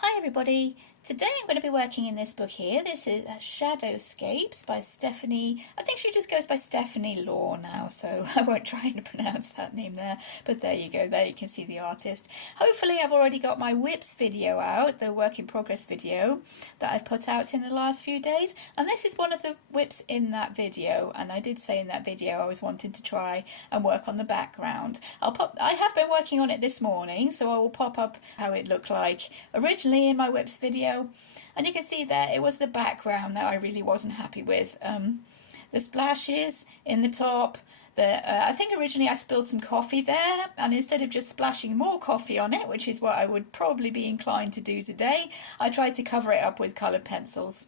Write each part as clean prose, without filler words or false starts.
Hi everybody, today I'm going to be working in this book here. This is Shadowscapes by Stephanie, I think she just goes by Stephanie Law now, so I won't try and pronounce that name there, but there you go, there you can see the artist. Hopefully I've already got my WIPs video out, the work in progress video that I've put out in the last few days, and this is one of the WIPs in that video, and I did say in that video I was wanting to try and work on the background. I have been working on it this morning, so I will pop up how it looked like originally in my WIPs video, and you can see there it was the background that I really wasn't happy with. The splashes in the top, I think originally I spilled some coffee there, and instead of just splashing more coffee on it, which is what I would probably be inclined to do today, I tried to cover it up with coloured pencils.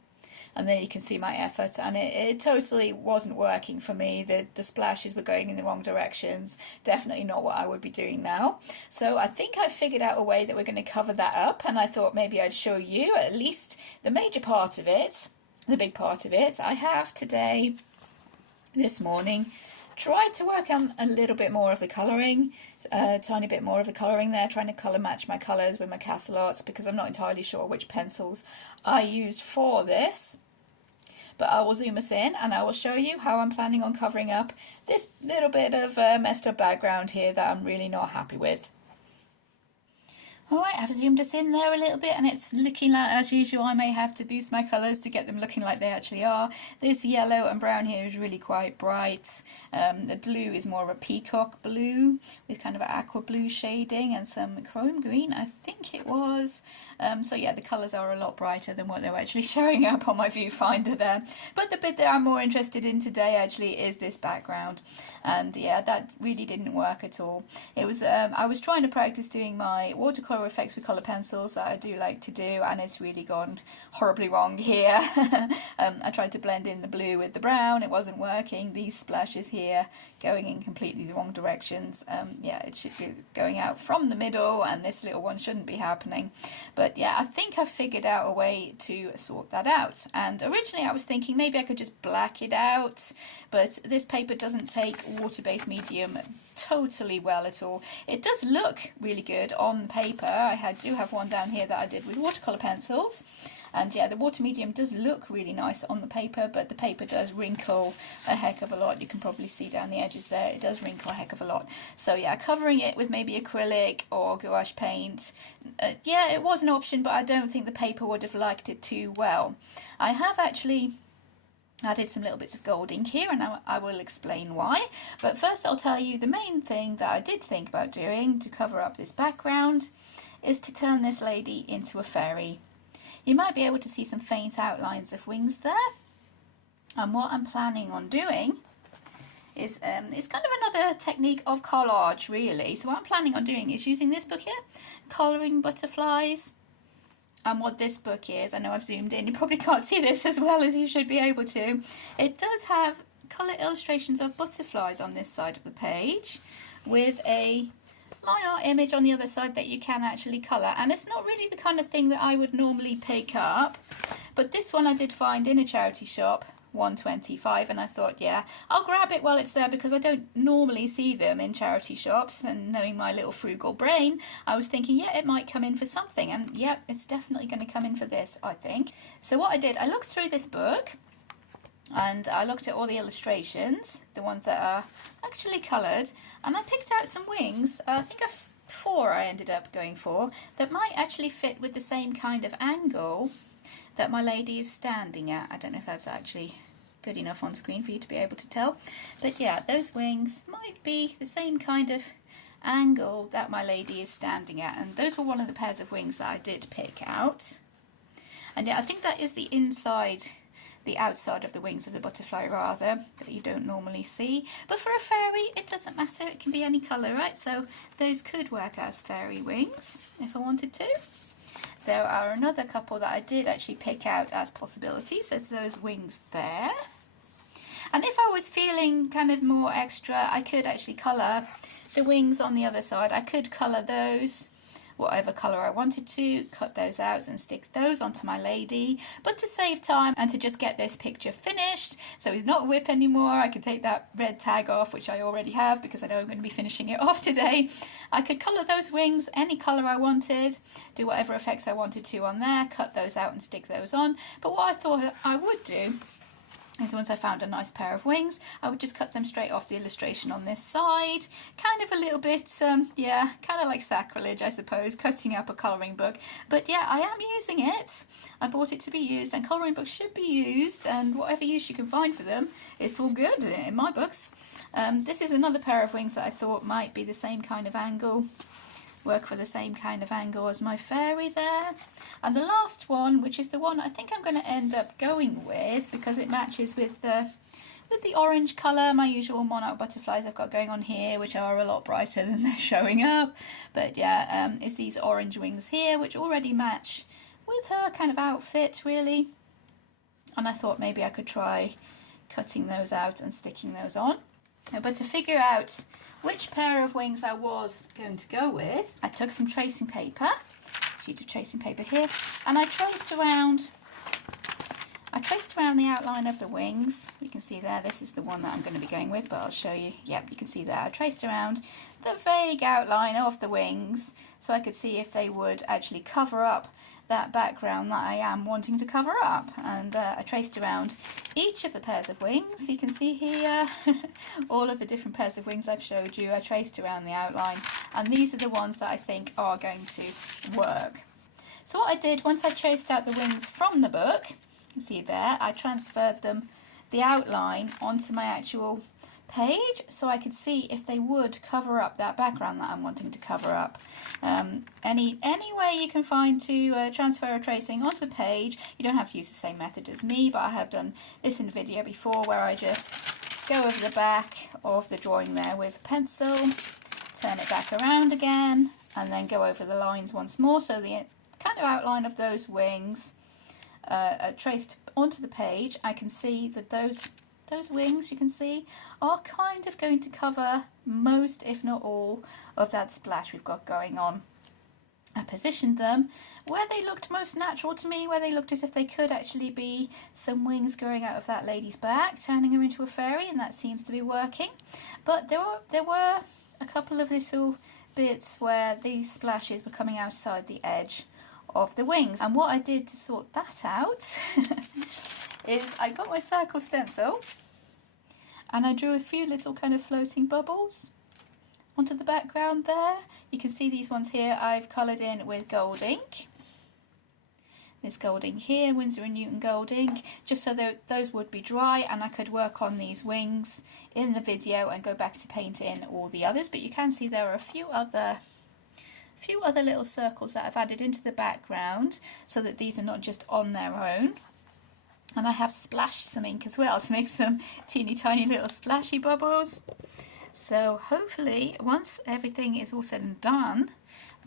And there you can see my effort, and it totally wasn't working for me. The splashes were going in the wrong directions, definitely not what I would be doing now. So I think I figured out a way that we're going to cover that up, and I thought maybe I'd show you at least the major part of it, the big part of it. I have today, this morning, tried to work on a little bit more of the colouring, a tiny bit more of the colouring there, trying to colour match my colours with my Castle Arts, because I'm not entirely sure which pencils I used for this. But I will zoom us in and I will show you how I'm planning on covering up this little bit of messed up background here that I'm really not happy with. Alright, I've zoomed us in there a little bit, and it's looking like, as usual, I may have to boost my colours to get them looking like they actually are. This yellow and brown here is really quite bright. The blue is more of a peacock blue with kind of an aqua blue shading and some chrome green, I think it was. So yeah, the colours are a lot brighter than what they're actually showing up on my viewfinder there. But the bit that I'm more interested in today actually is this background. And yeah, that really didn't work at all. It was I was trying to practice doing my watercolour effects with colour pencils that I do like to do, and it's really gone horribly wrong here. I tried to blend in the blue with the brown, it wasn't working. These splashes here going in completely the wrong directions. Yeah, it should be going out from the middle, and this little one shouldn't be happening. But yeah, I think I've figured out a way to sort that out. And originally I was thinking maybe I could just black it out, but this paper doesn't take water-based medium totally well at all. It does look really good on paper. I do have one down here that I did with watercolour pencils, and yeah, the water medium does look really nice on the paper, but the paper does wrinkle a heck of a lot. You can probably see down the edges there, it does wrinkle a heck of a lot. So yeah, covering it with maybe acrylic or gouache paint, yeah, it was an option, but I don't think the paper would have liked it too well. I have actually added some little bits of gold ink here, and I will explain why. But first I'll tell you the main thing that I did think about doing to cover up this background is to turn this lady into a fairy. You might be able to see some faint outlines of wings there, and what I'm planning on doing is it's kind of another technique of collage really. So what I'm planning on doing is using this book here, Colouring Butterflies. And what this book is, I know I've zoomed in, you probably can't see this as well as you should be able to. It does have colour illustrations of butterflies on this side of the page with a line art image on the other side that you can actually colour. And it's not really the kind of thing that I would normally pick up, but this one I did find in a charity shop, $1.25, and I thought, yeah, I'll grab it while it's there because I don't normally see them in charity shops, and knowing my little frugal brain, I was thinking, yeah, it might come in for something, and yeah, it's definitely going to come in for this, I think. So what I did, I looked through this book and I looked at all the illustrations, the ones that are actually coloured, and I picked out some wings. I think four I ended up going for that might actually fit with the same kind of angle that my lady is standing at. I don't know if that's actually good enough on screen for you to be able to tell, but yeah, those wings might be the same kind of angle that my lady is standing at, and those were one of the pairs of wings that I did pick out. And yeah, I think that is the inside, the outside of the wings of the butterfly rather, that you don't normally see. But for a fairy, it doesn't matter, it can be any colour, right? So those could work as fairy wings if I wanted to. There are another couple that I did actually pick out as possibilities. There's those wings there. And if I was feeling kind of more extra, I could actually colour the wings on the other side. I could colour those whatever colour I wanted to, cut those out and stick those onto my lady. But to save time and to just get this picture finished, so it's not WIP anymore, I can take that red tag off, which I already have because I know I'm going to be finishing it off today. I could colour those wings any colour I wanted, do whatever effects I wanted to on there, cut those out and stick those on. But what I thought I would do is once I found a nice pair of wings, I would just cut them straight off the illustration on this side. Kind of a little bit, yeah, kind of like sacrilege, I suppose, cutting up a colouring book. But yeah, I am using it. I bought it to be used, and colouring books should be used, and whatever use you can find for them, it's all good in my books. This is another pair of wings that I thought might be the same kind of angle, work for the same kind of angle as my fairy there. And the last one, which is the one I think I'm going to end up going with because it matches with the orange colour, my usual monarch butterflies I've got going on here, which are a lot brighter than they're showing up. But yeah, it's these orange wings here, which already match with her kind of outfit, really. And I thought maybe I could try cutting those out and sticking those on. But to figure out which pair of wings I was going to go with, I took some tracing paper, sheet of tracing paper here, and I traced around the outline of the wings. You can see there, this is the one that I'm going to be going with, but I'll show you. Yep, you can see there. I traced around the vague outline of the wings so I could see if they would actually cover up that background that I am wanting to cover up. And I traced around each of the pairs of wings. You can see here all of the different pairs of wings I've showed you. I traced around the outline, and these are the ones that I think are going to work. So what I did, once I traced out the wings from the book, you can see there, I transferred them, the outline, onto my actual page so I could see if they would cover up that background that I'm wanting to cover up. Any way you can find to transfer a tracing onto the page. You don't have to use the same method as me, but I have done this in a video before where I just go over the back of the drawing there with a pencil, turn it back around again, and then go over the lines once more so the kind of outline of those wings traced onto the page. I can see that those wings, you can see, are kind of going to cover most, if not all, of that splash we've got going on. I positioned them where they looked most natural to me, where they looked as if they could actually be some wings growing out of that lady's back, turning her into a fairy, and that seems to be working. But there were a couple of little bits where these splashes were coming outside the edge of the wings. And what I did to sort that out is I got my circle stencil and I drew a few little kind of floating bubbles onto the background there. You can see these ones here I've coloured in with gold ink. This gold ink here, Winsor & Newton gold ink, just so that those would be dry and I could work on these wings in the video and go back to paint in all the others. But you can see there are a few other little circles that I've added into the background so that these are not just on their own. And I have splashed some ink as well to make some teeny tiny little splashy bubbles. So hopefully once everything is all said and done,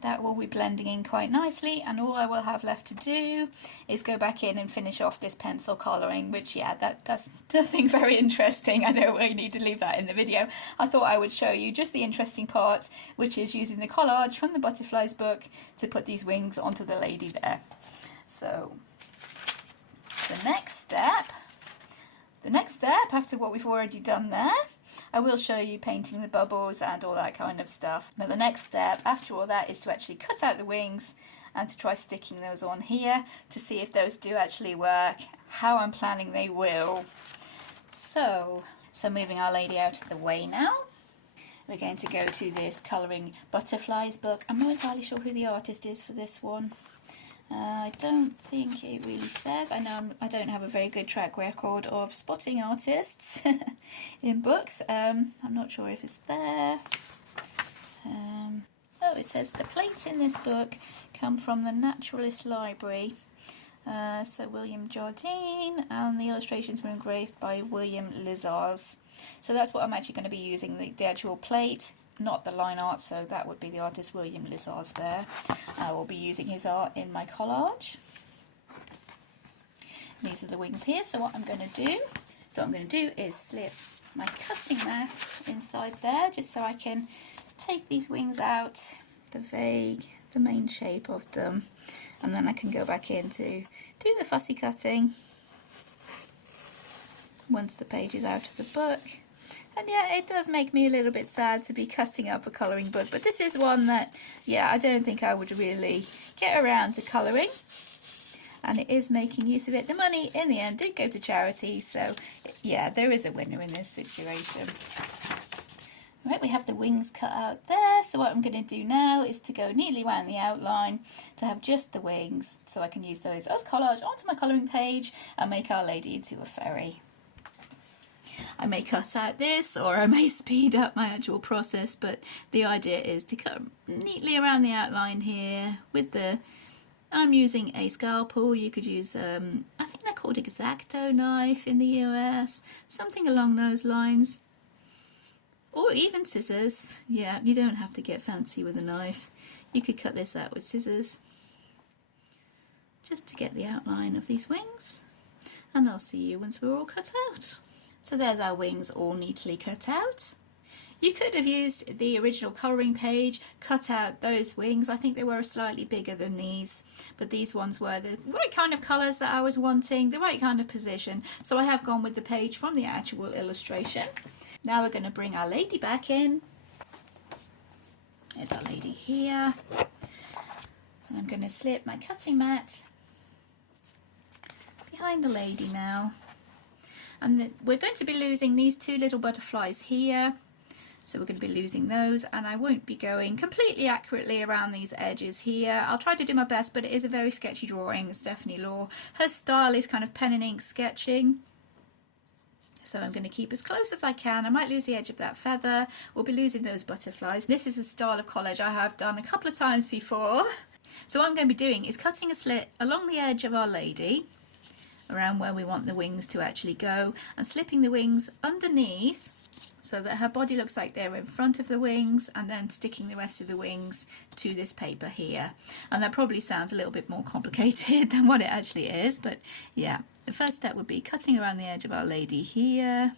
that will be blending in quite nicely, and all I will have left to do is go back in and finish off this pencil colouring, which, yeah, that's nothing very interesting. I don't really need to leave that in the video. I thought I would show you just the interesting part, which is using the collage from the Butterflies book to put these wings onto the lady there. So the next step after what we've already done there, I will show you painting the bubbles and all that kind of stuff. But the next step after all that is to actually cut out the wings and to try sticking those on here to see if those do actually work, how I'm planning they will. So moving our lady out of the way now, we're going to go to this Colouring Butterflies book. I'm not entirely sure who the artist is for this one. I don't think it really says. I know I don't have a very good track record of spotting artists in books. I'm not sure if it's there. Oh, it says the plates in this book come from the Naturalist Library. So William Jardine, and the illustrations were engraved by William Lizars. So that's what I'm actually going to be using, the actual plate, not the line art, so that would be the artist William Lizars there. I will be using his art in my collage. These are the wings here, so what I'm going to do is slip my cutting mat inside there, just so I can take these wings out, the vague the main shape of them, and then I can go back in to do the fussy cutting once the page is out of the book. And yeah, it does make me a little bit sad to be cutting up a colouring book, but this is one that, yeah, I don't think I would really get around to colouring, and it is making use of it. The money in the end did go to charity, so yeah, there is a winner in this situation. Right, we have the wings cut out there, so what I'm going to do now is to go neatly around the outline to have just the wings, so I can use those as collage onto my colouring page and make Our Lady into a fairy. I may cut out this, or I may speed up my actual process, but the idea is to cut neatly around the outline here with the, I'm using a scalpel. You could use, I think they're called X-Acto knife in the US, something along those lines, or even scissors. Yeah, you don't have to get fancy with a knife. You could cut this out with scissors, just to get the outline of these wings, and I'll see you once we're all cut out. So there's our wings all neatly cut out. You could have used the original colouring page, cut out those wings. I think they were slightly bigger than these, but these ones were the right kind of colours that I was wanting, the right kind of position. So I have gone with the page from the actual illustration. Now we're going to bring Our Lady back in. There's Our Lady here. And I'm going to slip my cutting mat behind the lady now. And we're going to be losing these two little butterflies here, so we're going to be losing those, and I won't be going completely accurately around these edges here. I'll try to do my best, but it is a very sketchy drawing. Stephanie Law, her style is kind of pen and ink sketching, so I'm going to keep as close as I can. I might lose the edge of that feather. We'll be losing those butterflies. This is a style of collage I have done a couple of times before. So what I'm going to be doing is cutting a slit along the edge of Our Lady, around where we want the wings to actually go, and slipping the wings underneath so that her body looks like they're in front of the wings, and then sticking the rest of the wings to this paper here. And that probably sounds a little bit more complicated than what it actually is, but yeah, the first step would be cutting around the edge of Our Lady here,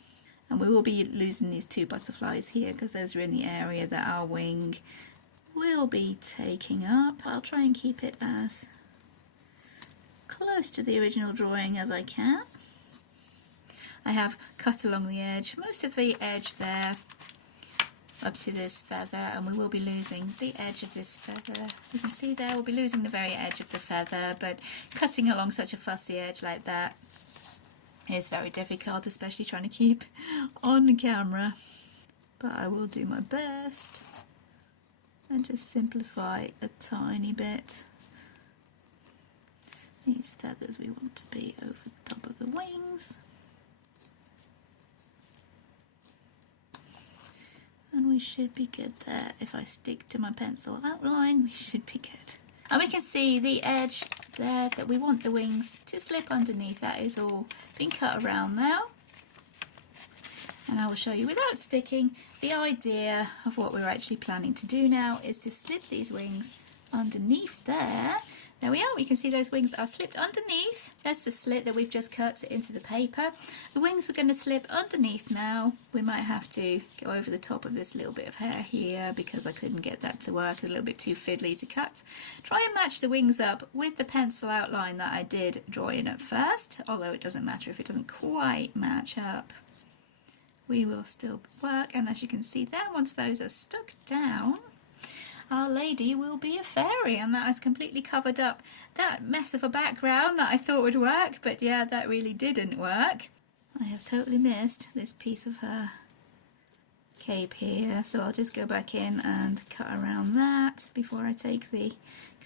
and we will be losing these two butterflies here because those are in the area that our wing will be taking up. I'll try and keep it as close to the original drawing as I can. I have cut along the edge, most of the edge there up to this feather, and we will be losing the edge of this feather. You can see there we'll be losing the very edge of the feather, but cutting along such a fussy edge like that is very difficult, especially trying to keep on camera. But I will do my best and just simplify a tiny bit. These feathers we want to be over the top of the wings. And we should be good there. If I stick to my pencil outline, we should be good. And we can see the edge there that we want the wings to slip underneath. That is all being cut around now. And I will show you without sticking the idea of what we're actually planning to do now is to slip these wings underneath there. There we are, we can see those wings are slipped underneath. There's the slit that we've just cut into the paper. The wings we're going to slip underneath now. We might have to go over the top of this little bit of hair here because I couldn't get that to work, a little bit too fiddly to cut. Try and match the wings up with the pencil outline that I did draw in at first, although it doesn't matter if it doesn't quite match up. We will still work, and as you can see there, once those are stuck down, Our Lady will be a fairy, and that has completely covered up that mess of a background that I thought would work, but yeah, that really didn't work. I have totally missed this piece of her cape here, so I'll just go back in and cut around that before I take the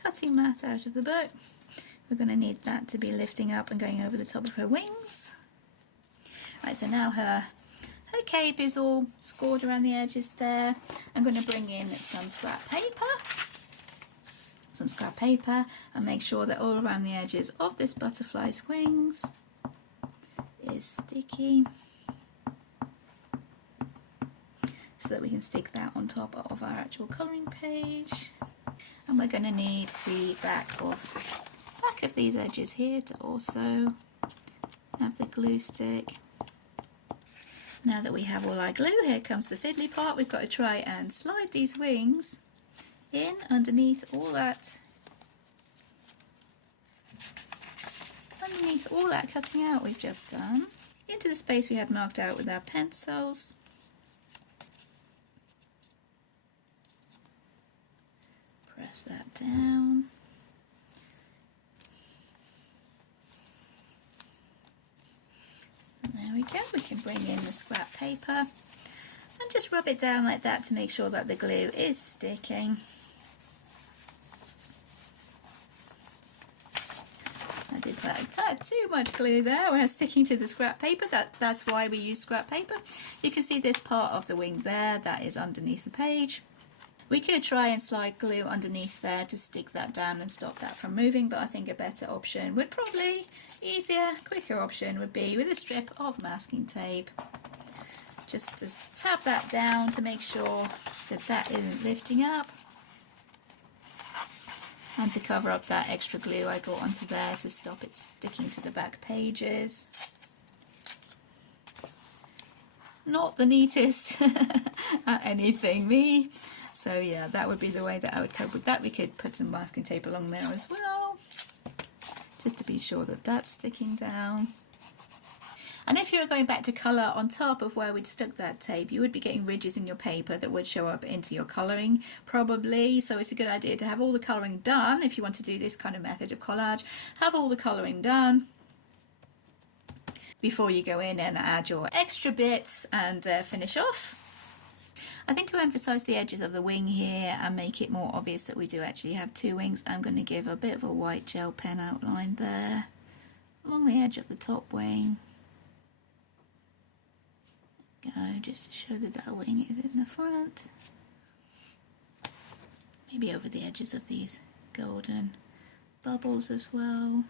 cutting mat out of the book. We're going to need that to be lifting up and going over the top of her wings. Right, so now her cape is all scored around the edges there. I'm going to bring in some scrap paper and make sure that all around the edges of this butterfly's wings is sticky so that we can stick that on top of our actual colouring page. And we're going to need the back of these edges here to also have the glue stick. Now that we have all our glue, here comes the fiddly part. We've got to try and slide these wings in underneath all that cutting out we've just done, into the space we had marked out with our pencils. Press that down. And there we go, we can bring in the scrap paper and just rub it down like that to make sure that the glue is sticking. I did put a tad too much glue there when I was sticking to the scrap paper. That's why we use scrap paper. You can see this part of the wing there, that is underneath the page. We could try and slide glue underneath there to stick that down and stop that from moving, but I think a better option would probably, easier, quicker option would be with a strip of masking tape. Just to tap that down to make sure that that isn't lifting up, and to cover up that extra glue I got onto there to stop it sticking to the back pages. Not the neatest at anything, me. So yeah, that would be the way that I would cope with that. We could put some masking tape along there as well, just to be sure that that's sticking down. And if you're going back to colour on top of where we'd stuck that tape, you would be getting ridges in your paper that would show up into your colouring probably. So it's a good idea to have all the colouring done if you want to do this kind of method of collage. Have all the colouring done before you go in and add your extra bits and finish off. I think to emphasise the edges of the wing here and make it more obvious that we do actually have two wings, I'm going to give a bit of a white gel pen outline there along the edge of the top wing. Go, just to show that that wing is in the front. Maybe over the edges of these golden bubbles as well.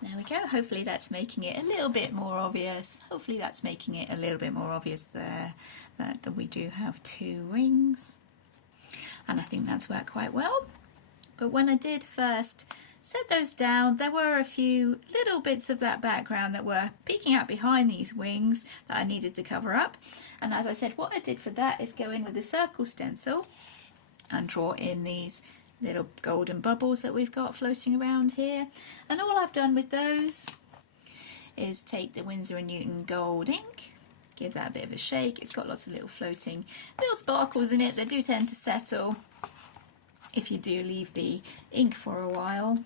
There we go, hopefully that's making it a little bit more obvious. Hopefully that's making it a little bit more obvious there that we do have two wings. And I think that's worked quite well. But when I did first set those down, there were a few little bits of that background that were peeking out behind these wings that I needed to cover up. And as I said, what I did for that is go in with a circle stencil and draw in these little golden bubbles that we've got floating around here. And all I've done with those is take the Winsor & Newton gold ink, give that a bit of a shake. It's got lots of little floating little sparkles in it that do tend to settle if you do leave the ink for a while.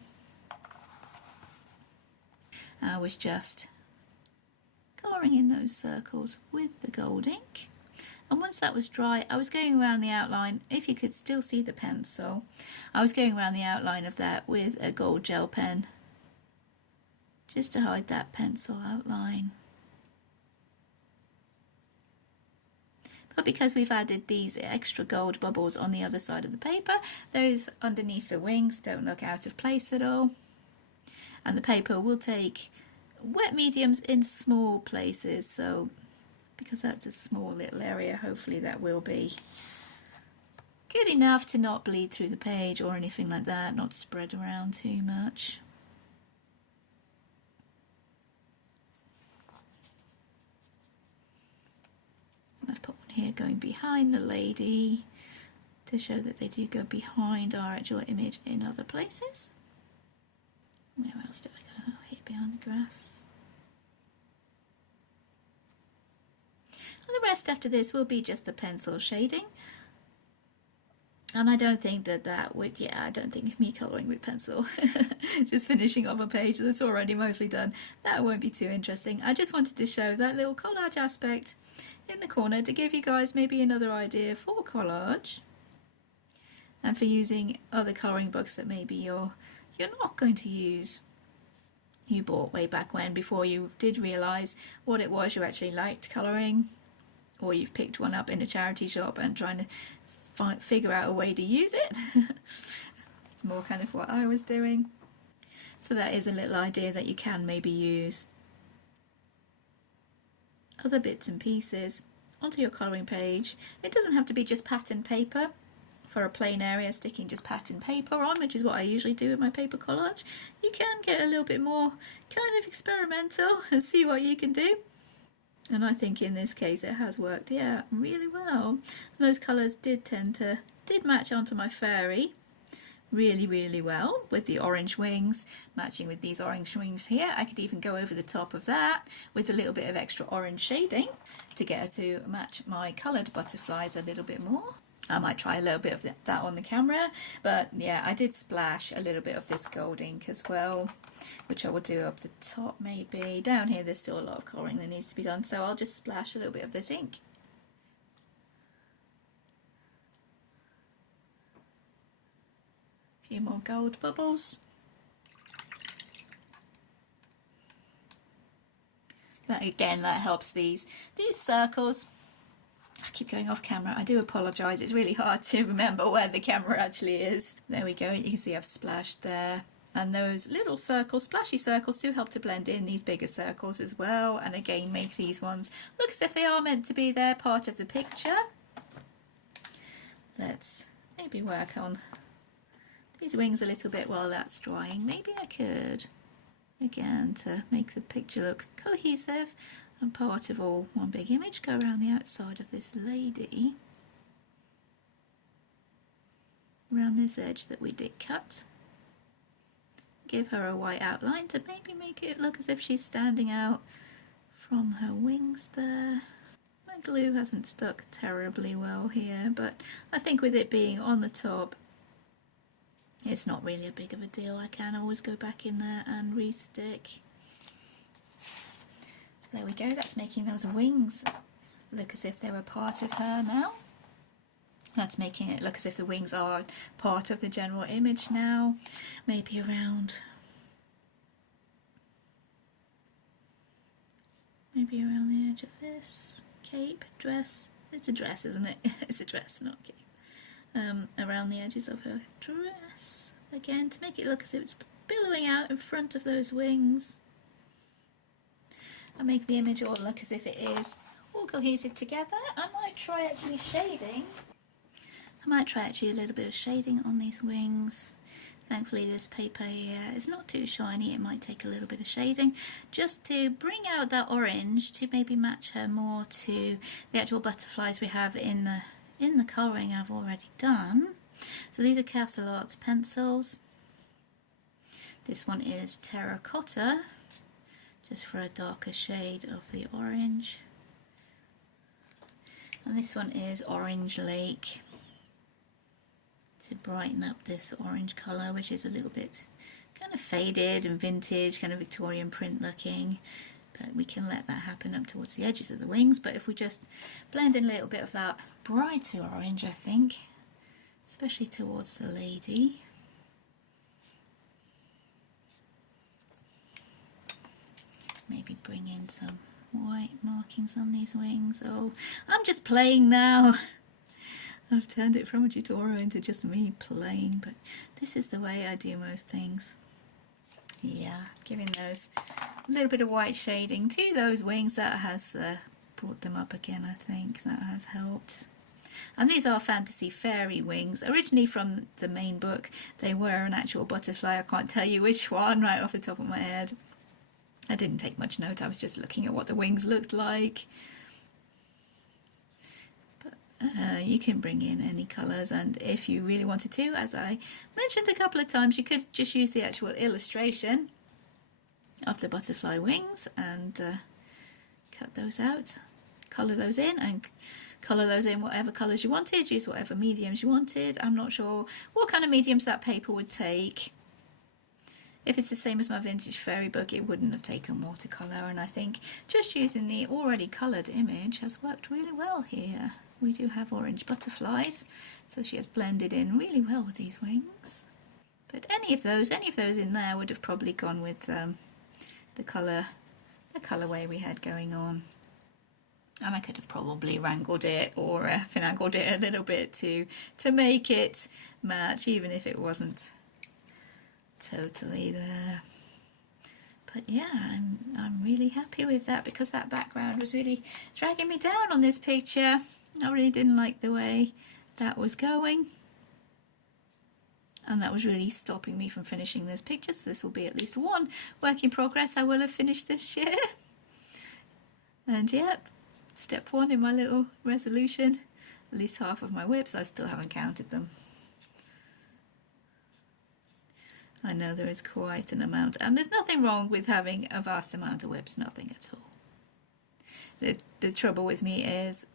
I was just colouring in those circles with the gold ink. And once that was dry, I was going around the outline, if you could still see the pencil, I was going around the outline of that with a gold gel pen, just to hide that pencil outline. But because we've added these extra gold bubbles on the other side of the paper, those underneath the wings don't look out of place at all. And the paper will take wet mediums in small places, so because that's a small little area, hopefully that will be good enough to not bleed through the page or anything like that, not spread around too much. And I've put one here going behind the lady to show that they do go behind our actual image in other places. Where else did I go? Oh, here behind the grass. And the rest after this will be just the pencil shading. And I don't think that would, yeah, I don't think me colouring with pencil, just finishing off a page that's already mostly done, that won't be too interesting. I just wanted to show that little collage aspect in the corner to give you guys maybe another idea for collage and for using other colouring books that maybe you're not going to use. You bought way back when, before you did realise what it was you actually liked colouring, or you've picked one up in a charity shop and trying to figure out a way to use it. It's more kind of what I was doing. So that is a little idea that you can maybe use other bits and pieces onto your colouring page. It doesn't have to be just pattern paper for a plain area, sticking just pattern paper on, which is what I usually do with my paper collage. You can get a little bit more kind of experimental and see what you can do. And I think in this case it has worked, yeah, really well. And those colours did match onto my fairy really, really well with the orange wings, matching with these orange wings here. I could even go over the top of that with a little bit of extra orange shading to get her to match my coloured butterflies a little bit more. I might try a little bit of that on the camera, but yeah, I did splash a little bit of this gold ink as well, which I will do up the top maybe. Down here there's still a lot of colouring that needs to be done, so I'll just splash a little bit of this ink. A few more gold bubbles. But again, that helps these circles. I keep going off camera, I do apologise, it's really hard to remember where the camera actually is. There we go, you can see I've splashed there. And those little circles, splashy circles, do help to blend in these bigger circles as well, and again make these ones look as if they are meant to be there, part of the picture. Let's maybe work on these wings a little bit while that's drying. Maybe I could, again, to make the picture look cohesive and part of all one big image, go around the outside of this lady, around this edge that we did cut. Give her a white outline to maybe make it look as if she's standing out from her wings there. My glue hasn't stuck terribly well here, but I think with it being on the top, it's not really a big of a deal. I can always go back in there and re-stick. So there we go, that's making those wings look as if they were part of her now. That's making it look as if the wings are part of the general image now. Maybe around the edge of this cape, dress. It's a dress, isn't it? It's a dress, not a cape. Around the edges of her dress, again, to make it look as if it's billowing out in front of those wings. And make the image all look as if it is all cohesive together. I might try actually a little bit of shading on these wings. Thankfully this paper here is not too shiny, it might take a little bit of shading just to bring out that orange to maybe match her more to the actual butterflies we have in the colouring I've already done. So these are Castle Arts pencils. This one is terracotta, just for a darker shade of the orange. And this one is Orange Lake, to brighten up this orange colour, which is a little bit kind of faded and vintage, kind of Victorian print looking. But we can let that happen up towards the edges of the wings. But if we just blend in a little bit of that brighter orange, I think, especially towards the lady. Maybe bring in some white markings on these wings. Oh, I'm just playing now. I've turned it from a tutorial into just me playing, but this is the way I do most things. Yeah, giving those a little bit of white shading to those wings, that has brought them up again, I think. That has helped. And these are fantasy fairy wings. Originally from the main book, they were an actual butterfly. I can't tell you which one right off the top of my head. I didn't take much note, I was just looking at what the wings looked like. But you can bring in any colours, and if you really wanted to, as I mentioned a couple of times, you could just use the actual illustration of the butterfly wings and cut those out, colour those in, and colour those in whatever colours you wanted, use whatever mediums you wanted. I'm not sure what kind of mediums that paper would take. If it's the same as my vintage fairy book, it wouldn't have taken watercolour, and I think just using the already coloured image has worked really well here. We do have orange butterflies, so she has blended in really well with these wings. But any of those in there would have probably gone with the colourway we had going on. And I could have probably wrangled it or finagled it a little bit to make it match, even if it wasn't totally there. But yeah, I'm really happy with that, because that background was really dragging me down on this picture. I really didn't like the way that was going, and that was really stopping me from finishing this picture. So this will be at least one work in progress I will have finished this year. And yep, step one in my little resolution, at least half of my whips. I still haven't counted them. I know there is quite an amount, and there's nothing wrong with having a vast amount of whips, nothing at all. The trouble with me is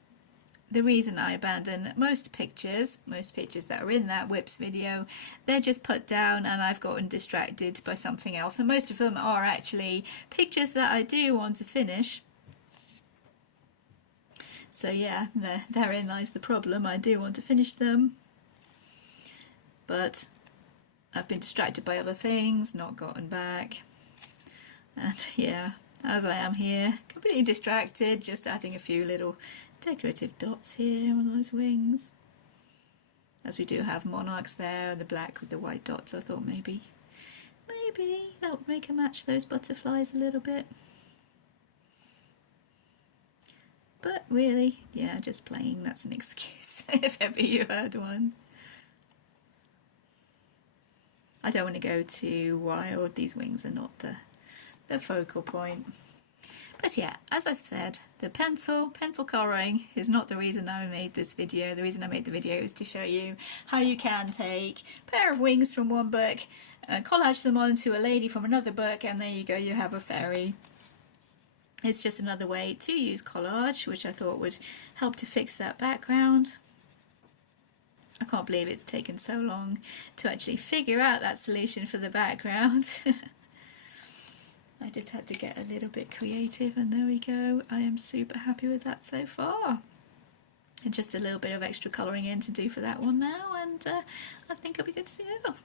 the reason I abandon most pictures that are in that whips video, they're just put down and I've gotten distracted by something else, and most of them are actually pictures that I do want to finish. So yeah, therein lies the problem. I do want to finish them, but I've been distracted by other things, not gotten back, and yeah, as I am here, completely distracted, just adding a few little decorative dots here on those wings. As we do have monarchs there, and the black with the white dots, I thought maybe that would make a match those butterflies a little bit. But really, yeah, just playing, that's an excuse, if ever you heard one. I don't want to go too wild, these wings are not the focal point. But yeah, as I said, the pencil colouring is not the reason I made this video. The reason I made the video is to show you how you can take a pair of wings from one book, collage them onto a lady from another book, and there you go, you have a fairy. It's just another way to use collage, which I thought would help to fix that background. I can't believe it's taken so long to actually figure out that solution for the background. I just had to get a little bit creative, and there we go. I am super happy with that so far. And just a little bit of extra colouring in to do for that one now, and I think I'll be good to go.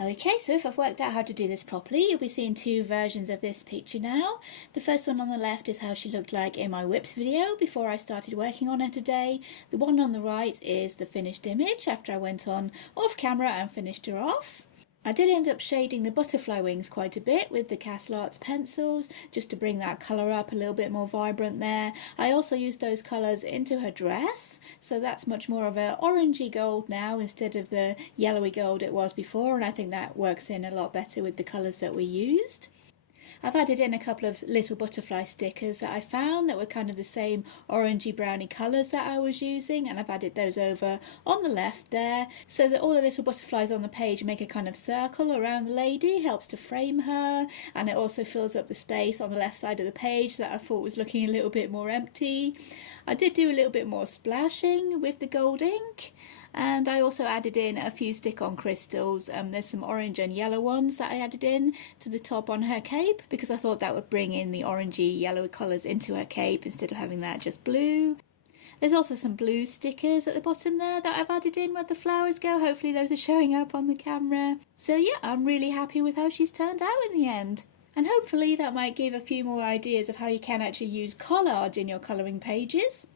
Okay, so if I've worked out how to do this properly, you'll be seeing two versions of this picture now. The first one on the left is how she looked like in my whips video before I started working on her today. The one on the right is the finished image after I went on off camera and finished her off. I did end up shading the butterfly wings quite a bit with the Castle Arts pencils, just to bring that colour up a little bit more vibrant there. I also used those colours into her dress, so that's much more of an orangey gold now instead of the yellowy gold it was before, and I think that works in a lot better with the colours that we used. I've added in a couple of little butterfly stickers that I found that were kind of the same orangey browny colours that I was using, and I've added those over on the left there so that all the little butterflies on the page make a kind of circle around the lady, helps to frame her, and it also fills up the space on the left side of the page that I thought was looking a little bit more empty. I did do a little bit more splashing with the gold ink. And I also added in a few stick-on crystals. There's some orange and yellow ones that I added in to the top on her cape because I thought that would bring in the orangey yellow colours into her cape instead of having that just blue. There's also some blue stickers at the bottom there that I've added in where the flowers go. Hopefully those are showing up on the camera. So yeah, I'm really happy with how she's turned out in the end. And hopefully that might give a few more ideas of how you can actually use collage in your colouring pages.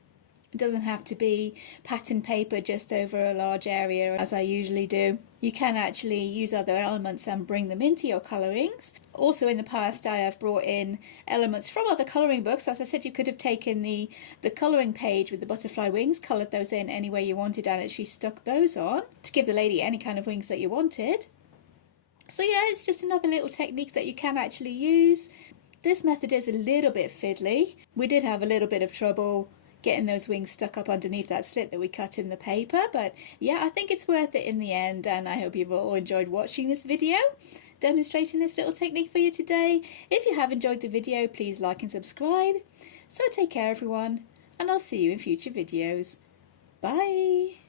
It doesn't have to be pattern paper just over a large area as I usually do. You can actually use other elements and bring them into your colourings. Also in the past I have brought in elements from other colouring books. As I said, you could have taken the colouring page with the butterfly wings, coloured those in any way you wanted and actually stuck those on to give the lady any kind of wings that you wanted. So yeah, it's just another little technique that you can actually use. This method is a little bit fiddly. We did have a little bit of trouble getting those wings stuck up underneath that slit that we cut in the paper, but yeah, I think it's worth it in the end, and I hope you've all enjoyed watching this video demonstrating this little technique for you today. If you have enjoyed the video, please like and subscribe. So take care everyone, and I'll see you in future videos. Bye!